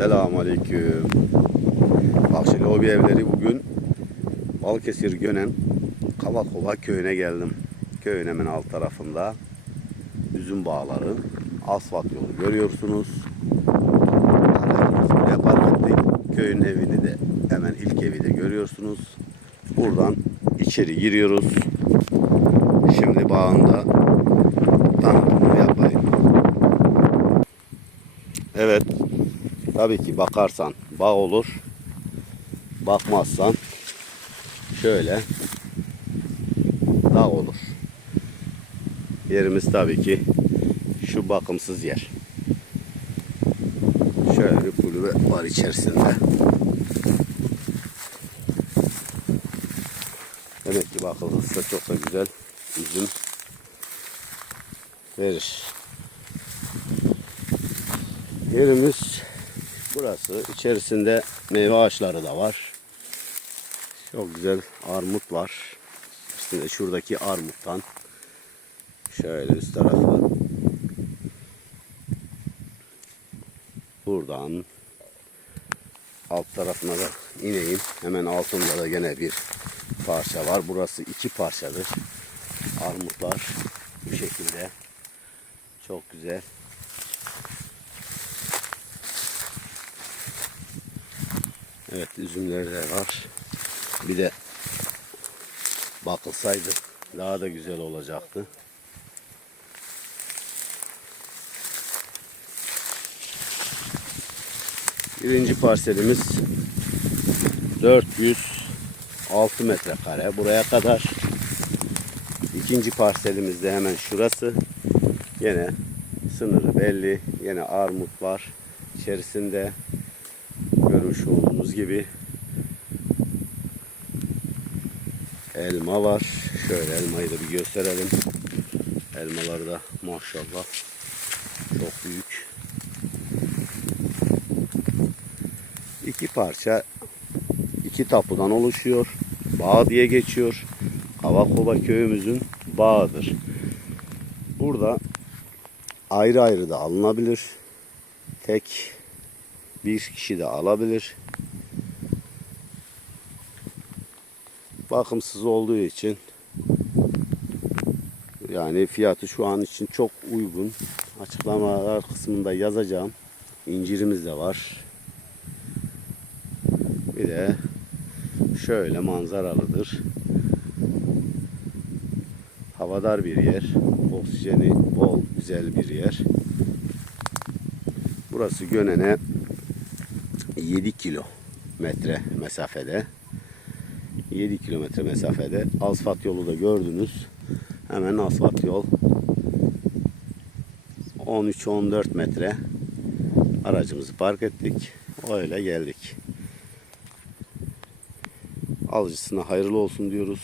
Selamun Aleyküm. Bak şimdi hobi evleri bugün Balıkesir Gönen Kavakova köyüne geldim. Köyün hemen alt tarafında üzüm bağları, asfalt yolu görüyorsunuz. Ettik. Köyün evini de hemen ilk evi de görüyorsunuz. Buradan içeri giriyoruz. Şimdi bağında tanıtımını yapayım. Evet. Tabii ki bakarsan bağ olur. Bakmazsan şöyle dağ olur. Yerimiz tabii ki şu bakımsız yer. Şöyle bir kulübe var içerisinde. Demek ki bakılırsa çok da güzel üzüm verir. Yerimiz burası. İçerisinde meyve ağaçları da var. Çok güzel armut var. İşte şuradaki armuttan şöyle üst tarafı buradan alt tarafına da ineyim. Hemen altında da gene bir parça var. Burası iki parçadır. Armutlar bu şekilde. Çok güzel. Evet üzümleri de var. Bir de bakılsaydı daha da güzel olacaktı. Birinci parselimiz 406 metrekare buraya kadar. İkinci parselimiz de hemen şurası. Yine sınırı belli. Yine armut var. İçerisinde görmüş olduğunuz gibi elma var. Şöyle elmayı da bir gösterelim. Elmalar da maşallah çok büyük. İki parça iki tapudan oluşuyor. Bağ diye geçiyor. Kavakova köyümüzün bağıdır. Burada ayrı ayrı da alınabilir. Tek bir kişi de alabilir. Bakımsız olduğu için yani fiyatı şu an için çok uygun. Açıklamalar kısmında yazacağım. İncirimiz de var. Bir de şöyle manzaralıdır. Havadar bir yer. Oksijeni bol güzel bir yer. Burası Gönen'e 7 kilo metre mesafede. 7 kilometre mesafede. Asfalt yolu da gördünüz. Hemen asfalt yol 13-14 metre aracımızı park ettik. Öyle geldik. Alıcısına hayırlı olsun diyoruz.